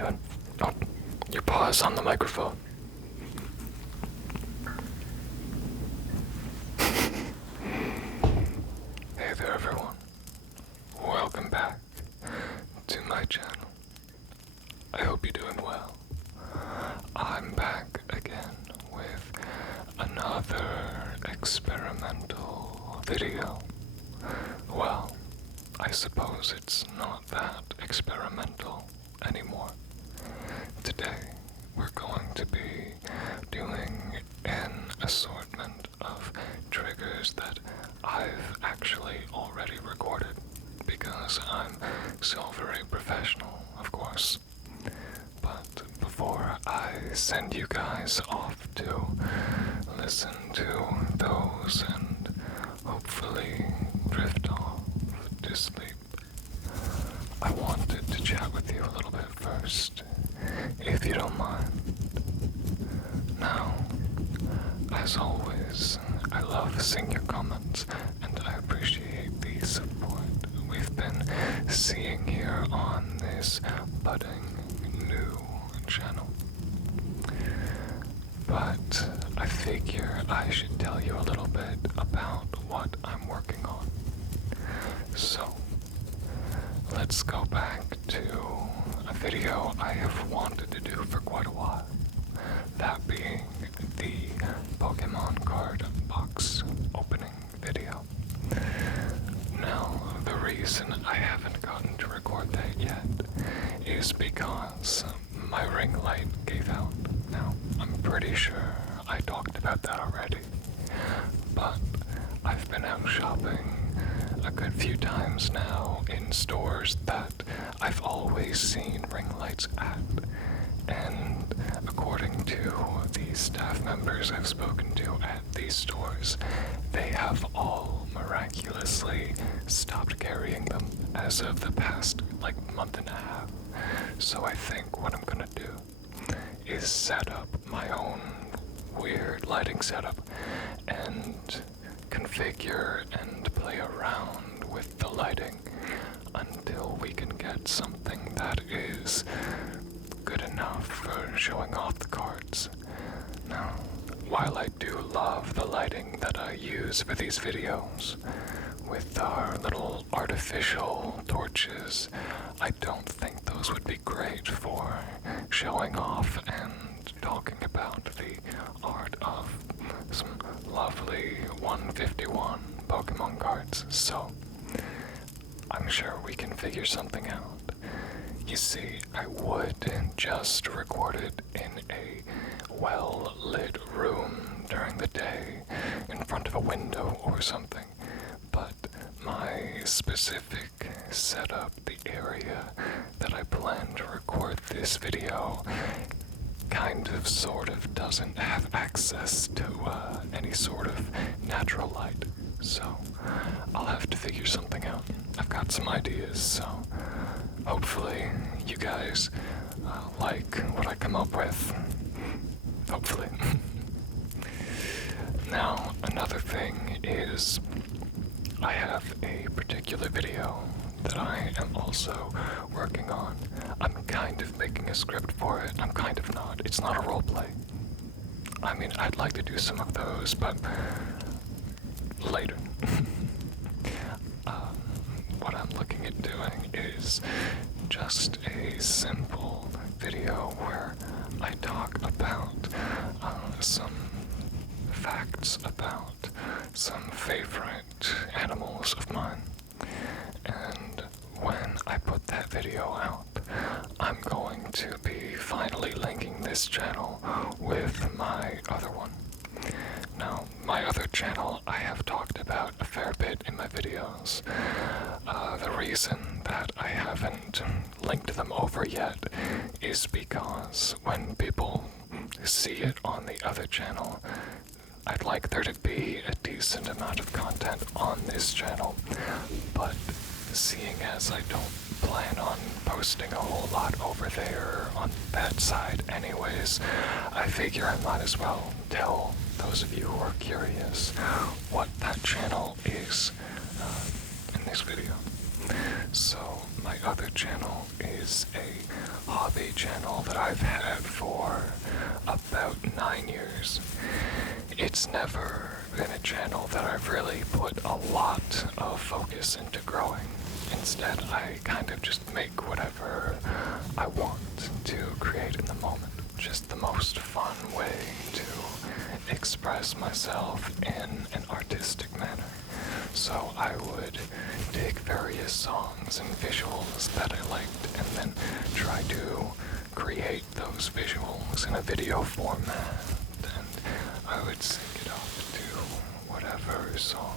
doing? Oh, your paw's on the microphone. Hey there, everyone. Welcome back to my channel. I hope you're doing well. I'm back again with another experimental video. Well, I suppose it's not that experimental anymore. Today, we're going to be doing an assortment of triggers that I've actually already recorded because I'm so very professional, of course. But before I send you guys off to listen to those and hopefully drift off to sleep, I wanted to chat with you a little bit first, if you don't mind. Now, as always, I love seeing your comments, and I appreciate the support we've been seeing here on this budding new channel. But I figure I should tell you a little bit about what I'm working on. So, let's go back to a video I have wanted to do for quite a while. That being the Pokemon card box opening video. Now, the reason I haven't gotten to record that yet is because my ring light gave out. Now, I'm pretty sure I talked about that already, but I've been out shopping a good few times now in stores that I've always seen ring lights at, and according to the staff members I've spoken to at these stores, they have all miraculously stopped carrying them as of the past month and a half. So I think what I'm gonna do is set up my own weird lighting setup and configure and play around with the lighting until we can get something that is good enough for showing off the cards. Now, while I do love the lighting that I use for these videos, with our little artificial torches, I don't think those would be great for showing off and talking about the art of some lovely 151 Pokemon cards. So, I'm sure we can figure something out. You see, I would just record it in a well-lit room during the day in front of a window or something, but my specific setup, the area that I plan to record this video, kind of sort of doesn't have access to any sort of natural light. So I'll have to figure something out. I've got some ideas, so hopefully you guys like what I come up with. Hopefully. Now, another thing is I have a particular video that I am also working on. I'm kind of making a script for it. I'm kind of not. It's not a roleplay. I mean, I'd like to do some of those, but later. What I'm looking at doing is just a simple video where I talk about some facts about some favorite animals of mine. And when I put that video out, I'm going to be finally linking this channel with my other one. Now, my other channel I have talked about a fair bit in my videos. The reason that I haven't linked them over yet is because when people see it on the other channel, I'd like there to be a decent amount of content on this channel, but seeing as I don't plan on posting a whole lot over there on that side anyways, I figure I might as well tell those of you who are curious what that channel is in this video. So my other channel is a hobby channel that I've had for about 9 years. It's never been a channel that I've really put a lot of focus into growing. Instead, I kind of just make whatever I want to create in the moment. Just the most fun way to express myself in an artistic manner. So I would take various songs and visuals that I liked and then try to create those visuals in a video format, and I would sync it up to whatever song.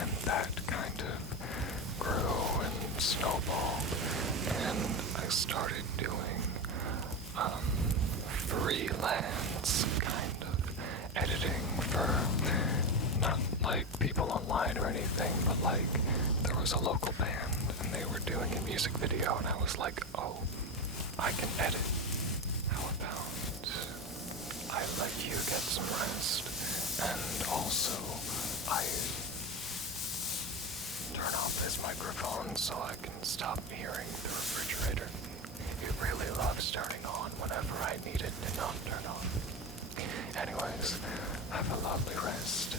And that kind of grew and snowballed, and I started doing freelance kind of editing for not like people online or anything, but like there was a local band and they were doing a music video, and I was like, oh, I can edit. How about I let you get some rest, and also I turn off this microphone so I can stop hearing the refrigerator. It really loves turning on whenever I need it to not turn on. Anyways, have a lovely rest.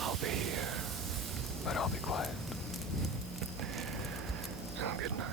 I'll be here, but I'll be quiet. And good night.